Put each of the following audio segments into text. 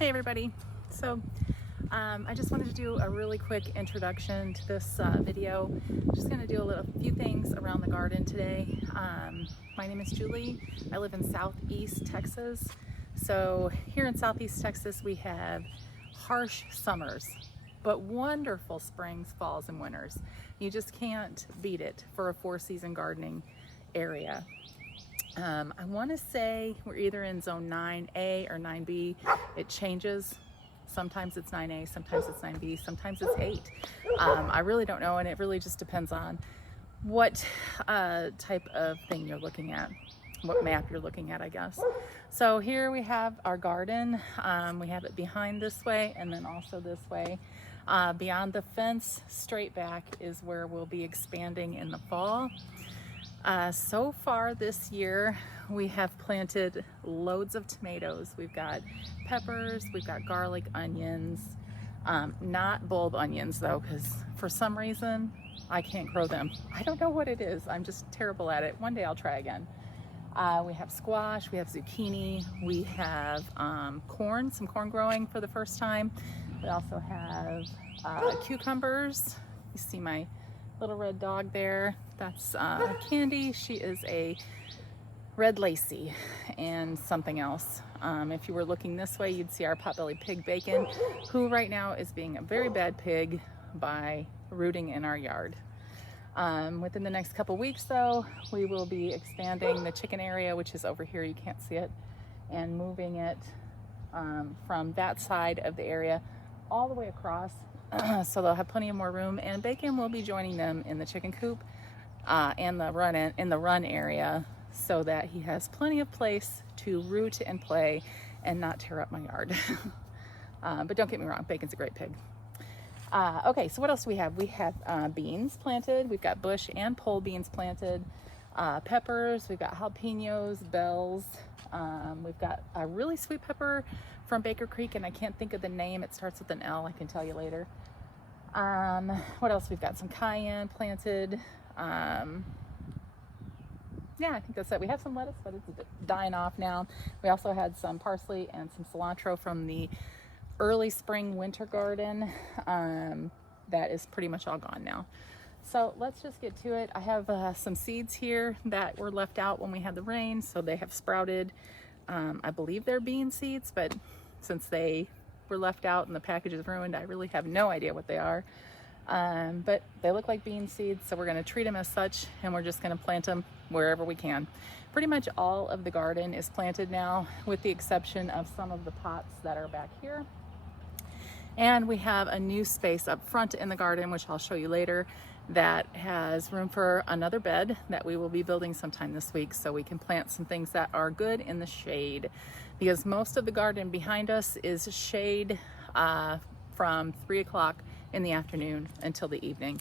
Hey everybody. So I just wanted to do a really quick introduction to this video. I'm just going to do a few things around the garden today. My name is Julie. I live in Southeast Texas. So here in Southeast Texas we have harsh summers, but wonderful springs, falls, and winters. You just can't beat it for a four-season gardening area. I want to say we're either in zone 9A or 9B. It changes. Sometimes it's 9A, sometimes it's 9B, sometimes it's 8. I really don't know, and it really just depends on what type of thing you're looking at, what map you're looking at, I guess. So here we have our garden. We have it behind this way and then also this way. Beyond the fence, straight back is where we'll be expanding in the fall. So far this year, we have planted loads of tomatoes. We've got peppers, we've got garlic, onions, not bulb onions though, because for some reason I can't grow them. I don't know what it is. I'm just terrible at it. One day I'll try again. We have squash, we have zucchini, we have corn, some corn growing for the first time. We also have cucumbers. You see my little red dog there. That's Candy. She is a red Lacey and something else. If you were looking this way, you'd see our potbelly pig Bacon, who right now is being a very bad pig by rooting in our yard. Within the next couple weeks though, we will be expanding the chicken area, which is over here, you can't see it, and moving it from that side of the area all the way across. So they'll have plenty of more room, and Bacon will be joining them in the chicken coop and the run area, so that he has plenty of place to root and play and not tear up my yard. But don't get me wrong, Bacon's a great pig. Okay, so what else do we have? We have beans planted. We've got bush and pole beans planted. Peppers, we've got jalapenos, bells. We've got a really sweet pepper from Baker Creek, and I can't think of the name. It starts with an L. I can tell you later. What else? We've got some cayenne planted. Yeah, I think that's it. We have some lettuce, but it's dying off now. We also had some parsley and some cilantro from the early spring winter garden. That is pretty much all gone now. So let's just get to it. I have some seeds here that were left out when we had the rain, so they have sprouted. I believe they're bean seeds, but since they were left out and the package is ruined, I really have no idea what they are. But they look like bean seeds, so we're going to treat them as such, and we're just going to plant them wherever we can. Pretty much all of the garden is planted now, with the exception of some of the pots that are back here. And we have a new space up front in the garden, which I'll show you later, that has room for another bed that we will be building sometime this week, so we can plant some things that are good in the shade, because most of the garden behind us is shade from 3 o'clock in the afternoon until the evening.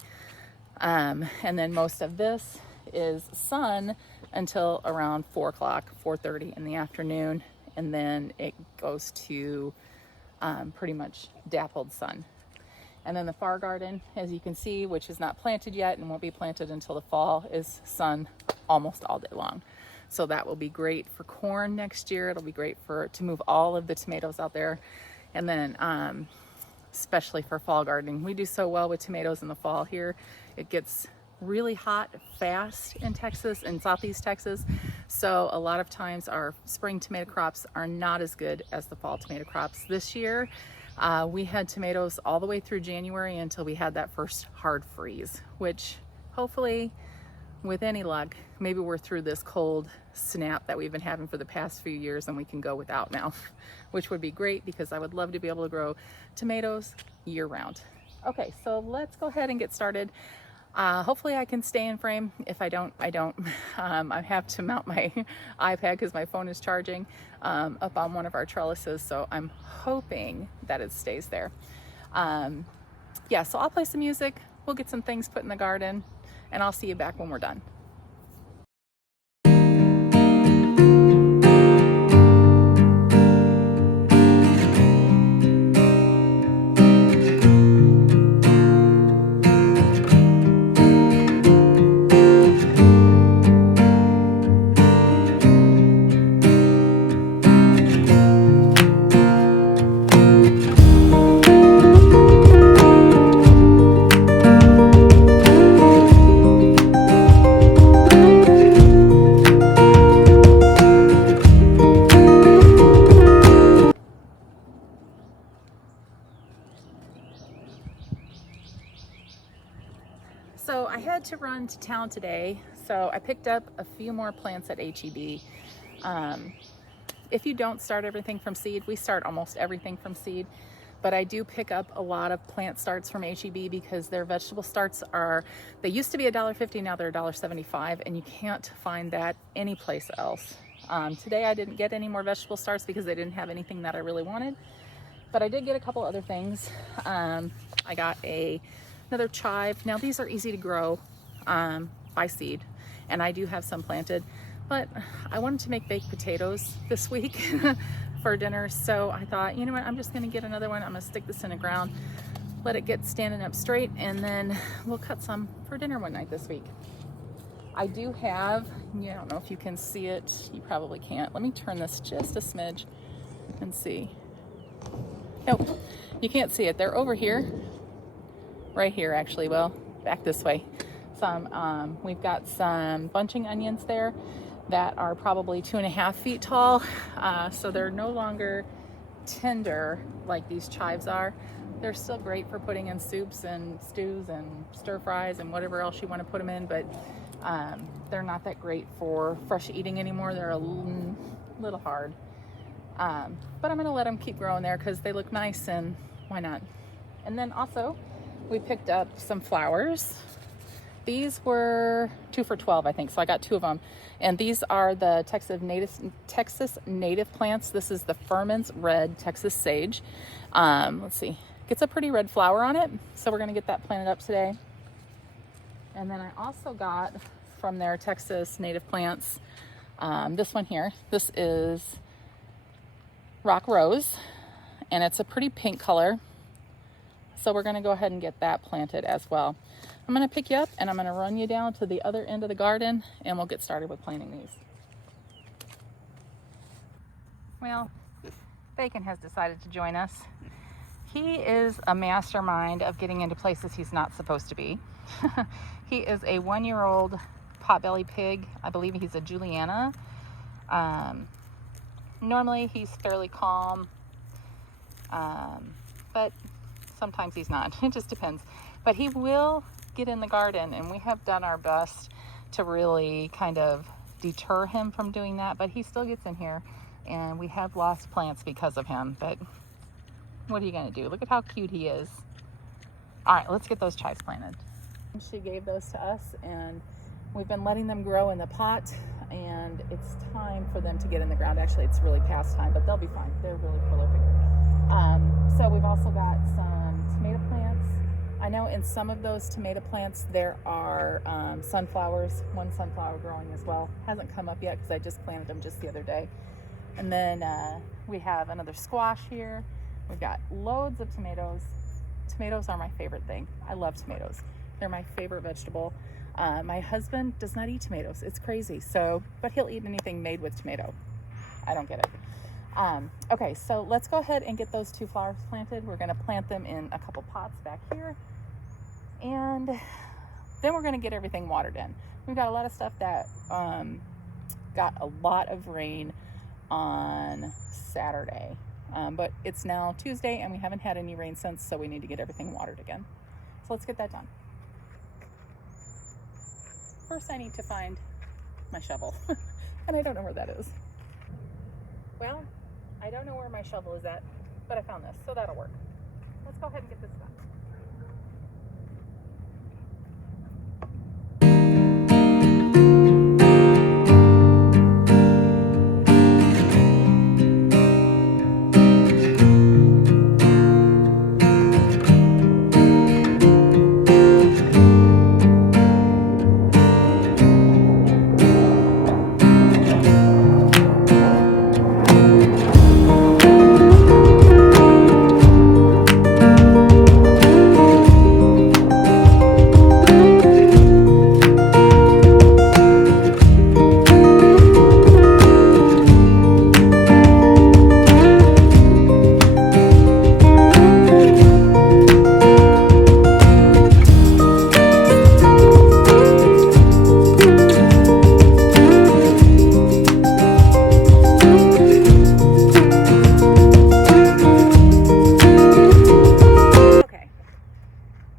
And then most of this is sun until around 4 o'clock, 4:30 in the afternoon, and then it goes to pretty much dappled sun. And then the far garden, as you can see, which is not planted yet and won't be planted until the fall, is sun almost all day long. So that will be great for corn next year. It'll be great to move all of the tomatoes out there. And then especially for fall gardening, we do so well with tomatoes in the fall here. It gets really hot fast in Texas, in Southeast Texas. So a lot of times our spring tomato crops are not as good as the fall tomato crops. This year, we had tomatoes all the way through January until we had that first hard freeze, which hopefully, with any luck, maybe we're through this cold snap that we've been having for the past few years and we can go without now, which would be great because I would love to be able to grow tomatoes year round. Okay, so let's go ahead and get started. Hopefully I can stay in frame. If I don't, I don't. I have to mount my iPad because my phone is charging up on one of our trellises, so I'm hoping that it stays there. Yeah, so I'll play some music, we'll get some things put in the garden, and I'll see you back when we're done. had to run to town today, so I picked up a few more plants at HEB. If you don't start everything from seed, we start almost everything from seed, but I do pick up a lot of plant starts from HEB because their vegetable starts they used to be $1.50, now they're $1.75, and you can't find that anyplace else. Today I didn't get any more vegetable starts because they didn't have anything that I really wanted, but I did get a couple other things. I got another chive. Now these are easy to grow by seed, and I do have some planted, but I wanted to make baked potatoes this week for dinner, so I thought, you know what, I'm just gonna get another one. I'm gonna stick this in the ground, let it get standing up straight, and then we'll cut some for dinner one night this week. I do have, I don't know if you can see it, you probably can't. Let me turn this just a smidge and see. Nope, you can't see it. They're over here, right here actually, well, back this way. We've got some bunching onions there that are probably 2.5 feet tall, so they're no longer tender like these chives are. They're still great for putting in soups and stews and stir fries and whatever else you want to put them in, but they're not that great for fresh eating anymore. They're a little hard, but I'm gonna let them keep growing there because they look nice, and why not? And then also we picked up some flowers. These were 2 for $12, I think, so I got 2 of them. And these are the Texas native plants. This is the Furman's Red Texas Sage. Let's see, gets a pretty red flower on it, so we're gonna get that planted up today. And then I also got from their Texas native plants, this one here. This is Rock Rose, and it's a pretty pink color. So we're gonna go ahead and get that planted as well. I'm gonna pick you up and I'm gonna run you down to the other end of the garden, and we'll get started with planting these. Well, Bacon has decided to join us. He is a mastermind of getting into places he's not supposed to be. He is a 1-year-old potbelly pig. I believe he's a Juliana. Normally he's fairly calm, but sometimes he's not. It just depends. But he will get in the garden, and we have done our best to really kind of deter him from doing that, but he still gets in here, and we have lost plants because of him. But what are you gonna do? Look at how cute he is. All right, let's get those chives planted. She gave those to us, and we've been letting them grow in the pot, and it's time for them to get in the ground. Actually, it's really past time, but they'll be fine. They're really prolific. So we've also got some tomato plants. I know in some of those tomato plants there are sunflowers, one sunflower growing as well. Hasn't come up yet because I just planted them just the other day. And then we have another squash here. We've got loads of tomatoes. Tomatoes are my favorite thing. I love tomatoes. They're my favorite vegetable. My husband does not eat tomatoes. It's crazy. But he'll eat anything made with tomato. I don't get it. Okay, so let's go ahead and get those 2 flowers planted. We're gonna plant them in a couple pots back here, and then we're gonna get everything watered in. We've got a lot of stuff that got a lot of rain on Saturday, but it's now Tuesday and we haven't had any rain since, so we need to get everything watered again. So let's get that done. First I need to find my shovel, and I don't know where that is. Well, I don't know where my shovel is at, but I found this, so that'll work. Let's go ahead and get this done.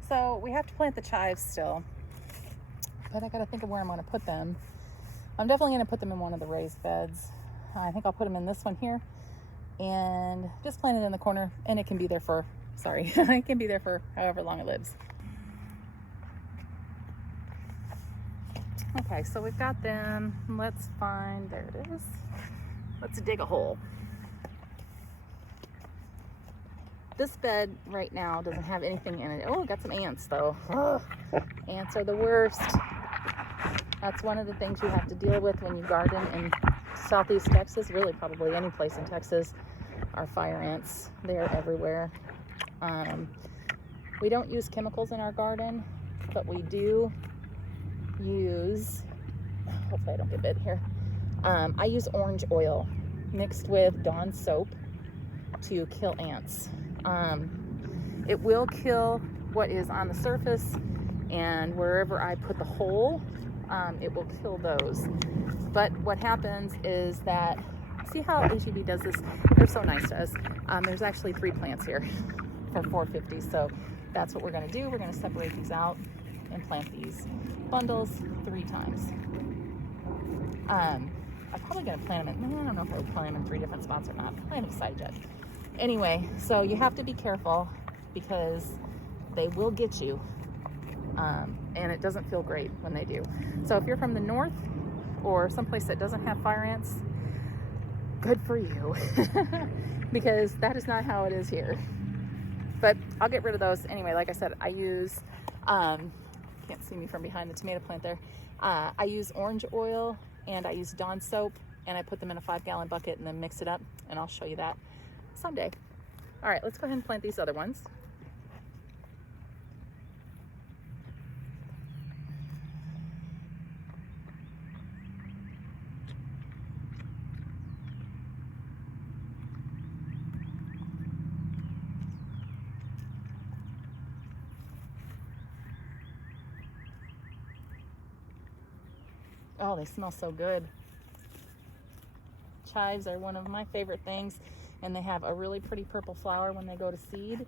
So we have to plant the chives still. but I gotta think of where I'm gonna put them. I'm definitely gonna put them in one of the raised beds. I think I'll put them in this one here and just plant it in the corner, and it can be there for, sorry, it can be there for however long it lives. Okay, so we've got them. Let's find, there it is. Let's dig a hole. This bed right now doesn't have anything in it. Oh, got some ants though. Ugh. Ants are the worst. That's one of the things you have to deal with when you garden in Southeast Texas, really probably any place in Texas, are fire ants. They are everywhere. We don't use chemicals in our garden, but we do use, hopefully I don't get bit here. I use orange oil mixed with Dawn soap to kill ants. It will kill what is on the surface, and wherever I put the hole, it will kill those. But what happens is that, see how HEB does this? They're so nice to us. There's actually 3 plants here for $4.50, so that's what we're going to do. We're going to separate these out and plant these bundles 3 times. I'm probably going to plant them in, I don't know if I would plant them in 3 different spots or not. I haven't decided yet. Anyway, so you have to be careful because they will get you, and it doesn't feel great when they do. So if you're from the north or someplace that doesn't have fire ants, good for you, because that is not how it is here. But I'll get rid of those. Anyway, like I said, I use, can't see me from behind the tomato plant there. I use orange oil and I use Dawn soap, and I put them in a 5-gallon bucket and then mix it up, and I'll show you that someday. All right, let's go ahead and plant these other ones. Oh, they smell so good. Chives are one of my favorite things, and they have a really pretty purple flower when they go to seed.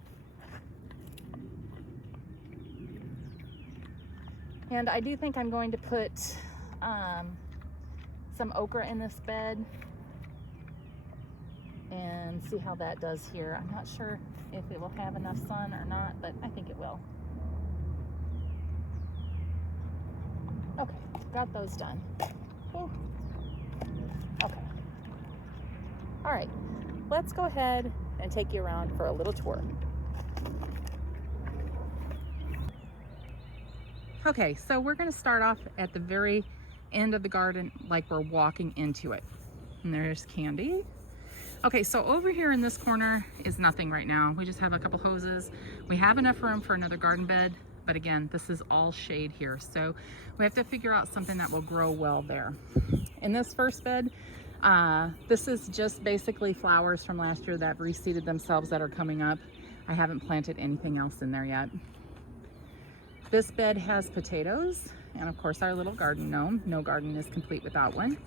And I do think I'm going to put some okra in this bed and see how that does here. I'm not sure if it will have enough sun or not, but I think it will. Okay, got those done. Whew. Okay. All right, let's go ahead and take you around for a little tour. Okay, so we're gonna start off at the very end of the garden like we're walking into it. And there's Candy. Okay, so over here in this corner is nothing right now. We just have a couple hoses. We have enough room for another garden bed, but again, this is all shade here. So we have to figure out something that will grow well there. In this first bed, this is just basically flowers from last year that have reseeded themselves that are coming up. I haven't planted anything else in there yet. This bed has potatoes, and of course our little garden gnome. No garden is complete without one.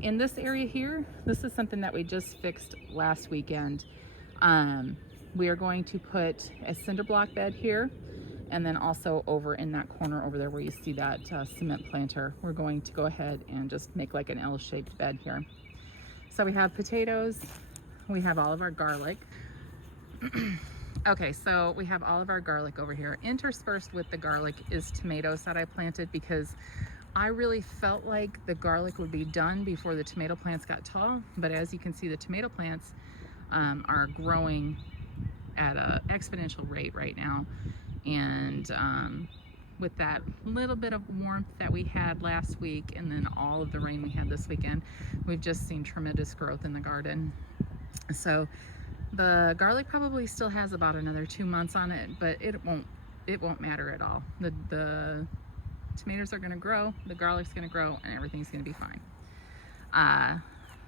In this area here, this is something that we just fixed last weekend. We are going to put a cinder block bed here, and then also over in that corner over there where you see that cement planter, we're going to go ahead and just make like an L-shaped bed here. So we have potatoes, we have all of our garlic. Okay, so we have all of our garlic over here. Interspersed with the garlic is tomatoes that I planted because I really felt like the garlic would be done before the tomato plants got tall. But as you can see, the tomato plants are growing at an exponential rate right now. And with that little bit of warmth that we had last week and then all of the rain we had this weekend, we've just seen tremendous growth in the garden. So the garlic probably still has about another 2 months on it, but it won't matter at all. The tomatoes are gonna grow, the garlic's gonna grow, and everything's gonna be fine.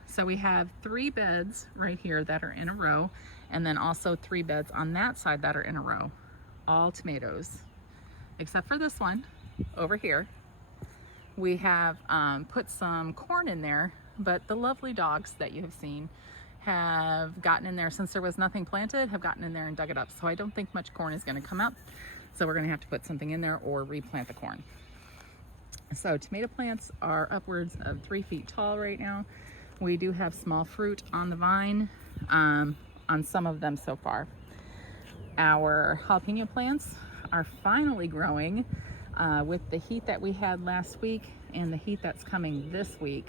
So we have 3 beds right here that are in a row, and then also 3 beds on that side that are in a row. All tomatoes, except for this one over here. We have put some corn in there, but the lovely dogs that you have seen have gotten in there since there was nothing planted, have gotten in there and dug it up. So I don't think much corn is gonna come up. So we're gonna have to put something in there or replant the corn. So tomato plants are upwards of 3 feet tall right now. We do have small fruit on the vine on some of them so far. Our jalapeno plants are finally growing with the heat that we had last week and the heat that's coming this week.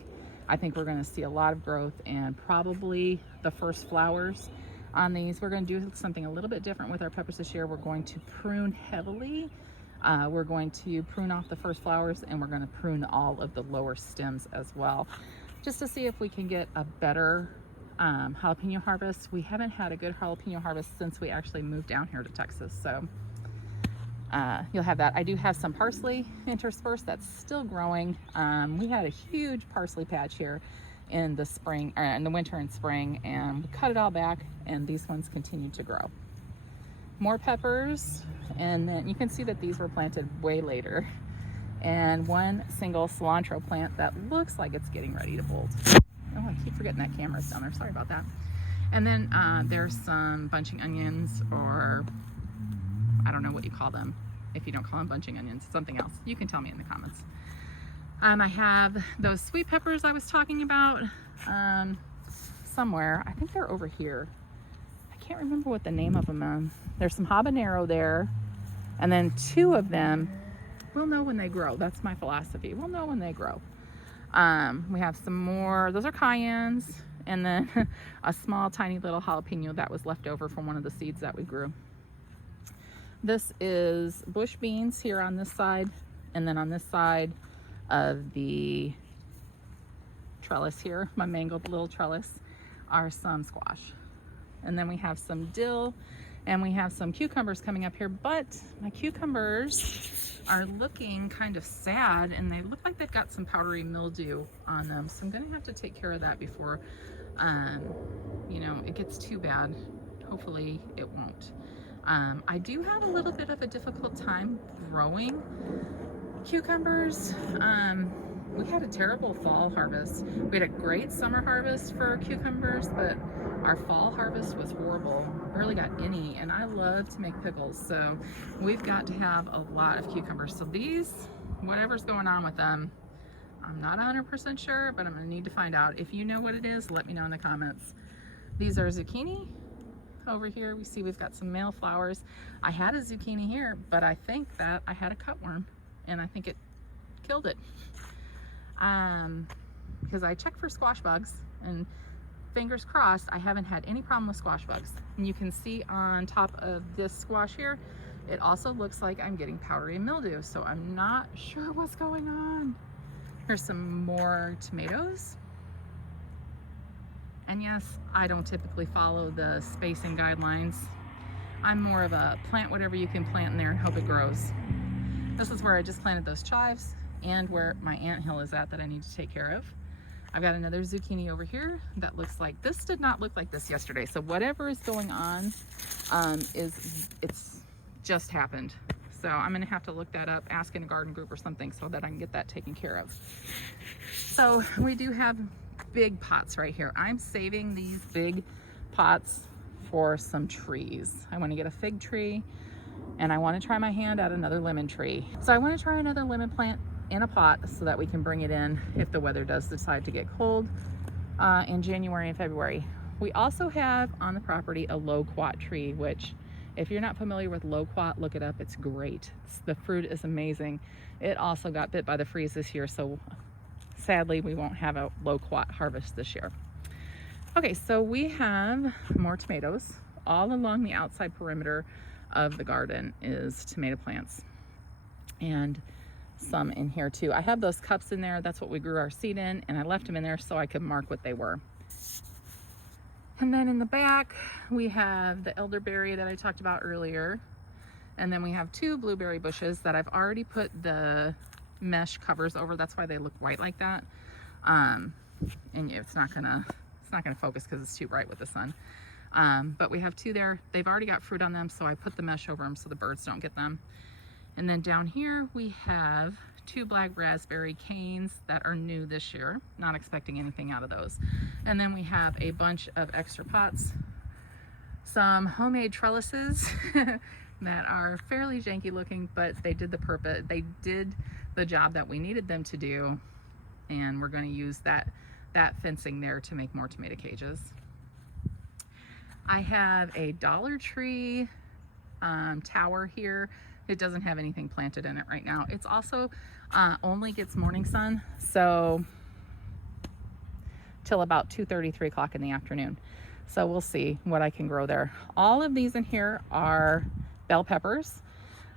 I think we're going to see a lot of growth and probably the first flowers on these. We're going to do something a little bit different with our peppers this year. We're going to prune heavily. We're going to prune off the first flowers, and we're going to prune all of the lower stems as well, just to see if we can get a better jalapeno harvest. We haven't had a good jalapeno harvest since we actually moved down here to Texas, so you'll have that. I do have some parsley interspersed that's still growing. We had a huge parsley patch here in the spring, or in the winter and spring, and we cut it all back, and these ones continue to grow. More peppers, and then you can see that these were planted way later, and one single cilantro plant that looks like it's getting ready to bolt. Oh, I keep forgetting that camera's down there, sorry about that. And then there's some bunching onions, or I don't know what you call them. If you don't call them bunching onions, something else, you can tell me in the comments. I have those sweet peppers I was talking about somewhere. I think they're over here. I can't remember what the name of them is. There's some habanero there, and then two of them, we'll know when they grow. That's my philosophy. We'll know when they grow. We have some more, those are cayennes, and then a small tiny little jalapeno that was left over from one of the seeds that we grew. This is bush beans here on this side, and then on this side of the trellis here, my mangled little trellis, are some squash. And then we have some dill, and we have some cucumbers coming up here, but my cucumbers are looking kind of sad, and they look like they've got some powdery mildew on them. So I'm gonna have to take care of that before, you know, it gets too bad. Hopefully it won't. I do have a little bit of a difficult time growing cucumbers. We had a terrible fall harvest. We had a great summer harvest for cucumbers, but our fall harvest was horrible. Barely got any, and I love to make pickles, so we've got to have a lot of cucumbers. So these, whatever's going on with them, I'm not 100% sure, but I'm gonna need to find out. If you know what it is, let me know in the comments. These are zucchini. Over here we see we've got some male flowers. I had a zucchini here, but I think that I had a cutworm, and I think it killed it. Because I checked for squash bugs, and fingers crossed I haven't had any problem with squash bugs. And you can see on top of this squash here, it also looks like I'm getting powdery mildew, so I'm not sure what's going on. Here's some more tomatoes. And yes, I don't typically follow the spacing guidelines. I'm more of a plant whatever you can plant in there and hope it grows. This is where I just planted those chives, and where my anthill is at that I need to take care of. I've got another zucchini over here that looks like, this did not look like this yesterday. So whatever is going on, it's just happened. So I'm gonna have to look that up, ask in a garden group or something so that I can get that taken care of. So we do have big pots right here. I'm saving these big pots for some trees. I want to get a fig tree, and I want to try my hand at another lemon tree. So I want to try another lemon plant in a pot so that we can bring it in if the weather does decide to get cold in January and February. We also have on the property a loquat tree, which if you're not familiar with loquat, look it up. It's great. The fruit is amazing. It also got bit by the freeze this year, so sadly we won't have a loquat harvest this year. Okay, so we have more tomatoes. All along the outside perimeter of the garden is tomato plants, and some in here too. I have those cups in there. That's what we grew our seed in, and I left them in there so I could mark what they were. And then in the back we have the elderberry that I talked about earlier, and then we have two blueberry bushes that I've already put the mesh covers over. That's why they look white like that. And it's not gonna focus because it's too bright with the sun. But we have two there. They've already got fruit on them, so I put the mesh over them so the birds don't get them. And then down here we have two black raspberry canes that are new this year. Not expecting anything out of those. And then we have a bunch of extra pots, some homemade trellises that are fairly janky looking, but they did the job that we needed them to do, and we're going to use that fencing there to make more tomato cages. I have a Dollar Tree tower here. It doesn't have anything planted in it right now. It's also only gets morning sun, so till about 2:30, 3 o'clock in the afternoon. So we'll see what I can grow there. All of these in here are bell peppers.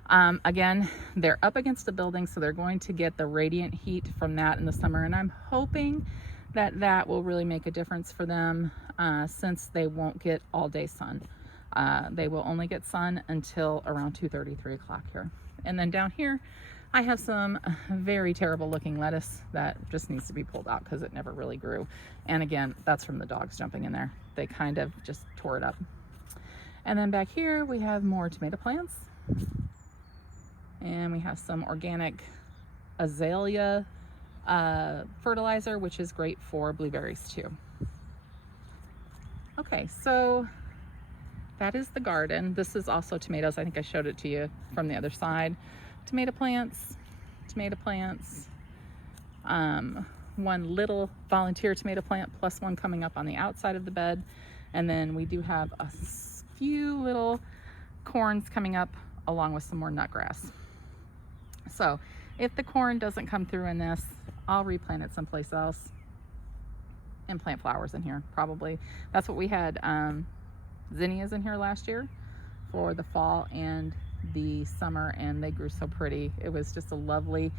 Again, they're up against a building, so they're going to get the radiant heat from that in the summer, and I'm hoping that that will really make a difference for them, since they won't get all day sun. They will only get sun until around 2:30, 3 o'clock here. And then down here, I have some very terrible looking lettuce that just needs to be pulled out because it never really grew. And again, that's from the dogs jumping in there. They kind of just tore it up. And then back here, we have more tomato plants. And we have some organic azalea fertilizer, which is great for blueberries too. Okay, so that is the garden. This is also tomatoes. I think I showed it to you from the other side. Tomato plants, one little volunteer tomato plant plus one coming up on the outside of the bed. And then we do have a few little corns coming up along with some more nut grass. So if the corn doesn't come through in this, I'll replant it someplace else and plant flowers in here, probably. That's what we had zinnias in here last year for the fall and the summer, and they grew so pretty. It was just a lovely,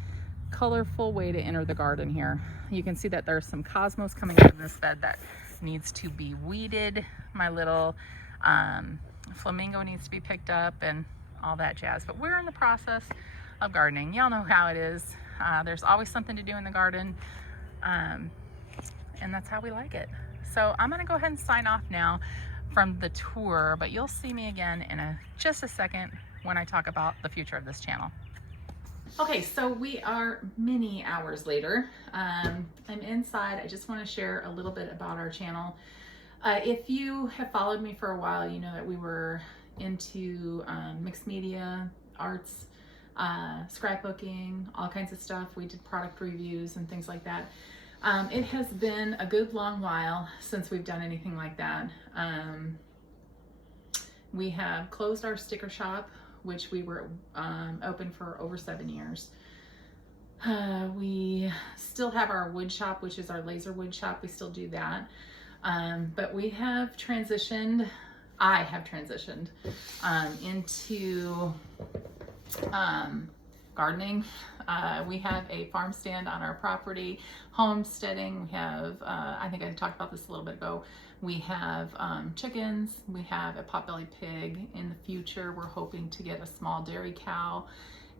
colorful way to enter the garden here. You can see that there's some cosmos coming up in this bed that needs to be weeded. My little flamingo needs to be picked up and all that jazz. But we're in the process of gardening. Y'all know how it is. There's always something to do in the garden, and that's how we like it. So I'm gonna go ahead and sign off now from the tour, but you'll see me again in just a second when I talk about the future of this channel. Okay, so we are many hours later. I'm inside. I just want to share a little bit about our channel. If you have followed me for a while, you know that we were into mixed media, arts, scrapbooking, all kinds of stuff. We did product reviews and things like that. It has been a good long while since we've done anything like that. We have closed our sticker shop, which we were open for over 7 years. We still have our wood shop, which is our laser wood shop. We still do that. But we have transitioned, I have transitioned into gardening. We have a farm stand on our property, homesteading. We have, I think I talked about this a little bit ago. We have chickens. We have a potbelly pig. In the future, we're hoping to get a small dairy cow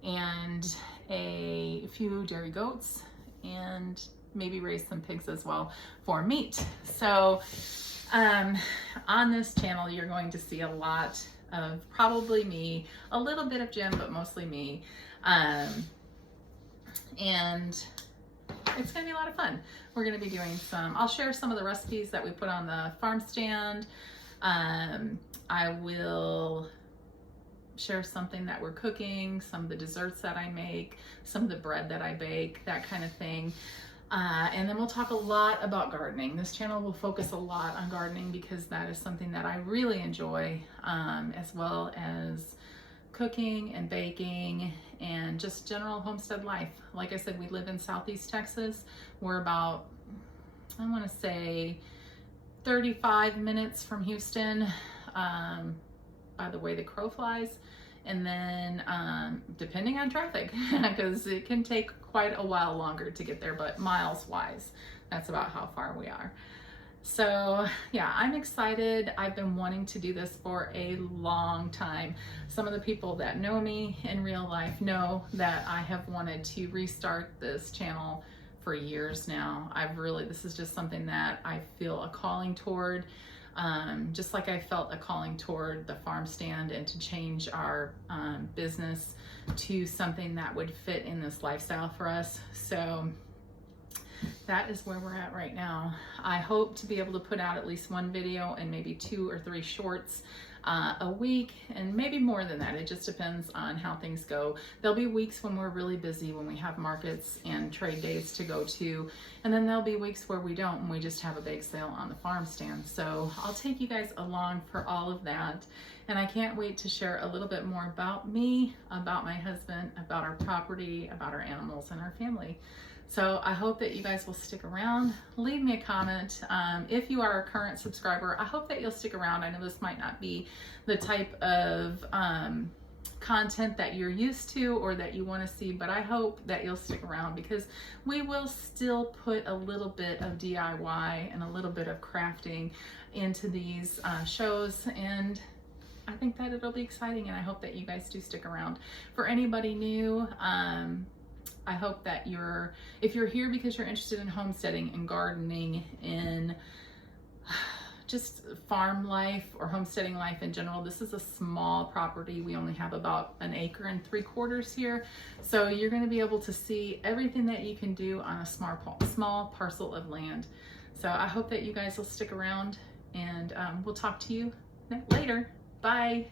and a few dairy goats, and maybe raise some pigs as well for meat. So on this channel, you're going to see a lot of probably me, a little bit of Jim, but mostly me. And it's gonna be a lot of fun. We're gonna be doing I'll share some of the recipes that we put on the farm stand. I will share something that we're cooking, some of the desserts that I make, some of the bread that I bake, that kind of thing. And then we'll talk a lot about gardening. This channel will focus a lot on gardening because that is something that I really enjoy, as well as cooking and baking and just general homestead life. Like I said, we live in Southeast Texas. We're about, I want to say 35 minutes from Houston, by the way the crow flies. And then depending on traffic, because it can take quite a while longer to get there, but miles wise, that's about how far we are. So yeah, I'm excited. I've been wanting to do this for a long time. Some of the people that know me in real life know that I have wanted to restart this channel for years now. This is just something that I feel a calling toward. Just like I felt a calling toward the farm stand and to change our business to something that would fit in this lifestyle for us. So that is where we're at right now. I hope to be able to put out at least one video and maybe 2 or 3 shorts a week, and maybe more than that. It just depends on how things go. There'll be weeks when we're really busy, when we have markets and trade days to go to, and then there'll be weeks where we don't, and we just have a bake sale on the farm stand. So I'll take you guys along for all of that, and I can't wait to share a little bit more about me, about my husband, about our property, about our animals, and our family. So I hope that you guys will stick around. Leave me a comment. If you are a current subscriber, I hope that you'll stick around. I know this might not be the type of content that you're used to or that you want to see, but I hope that you'll stick around, because we will still put a little bit of DIY and a little bit of crafting into these shows, and I think that it'll be exciting, and I hope that you guys do stick around. For anybody new, I hope that if you're here because you're interested in homesteading and gardening, in just farm life or homesteading life in general, this is a small property. We only have about 1 3/4 acres here. So you're going to be able to see everything that you can do on a small parcel of land. So I hope that you guys will stick around, and we'll talk to you later. Bye.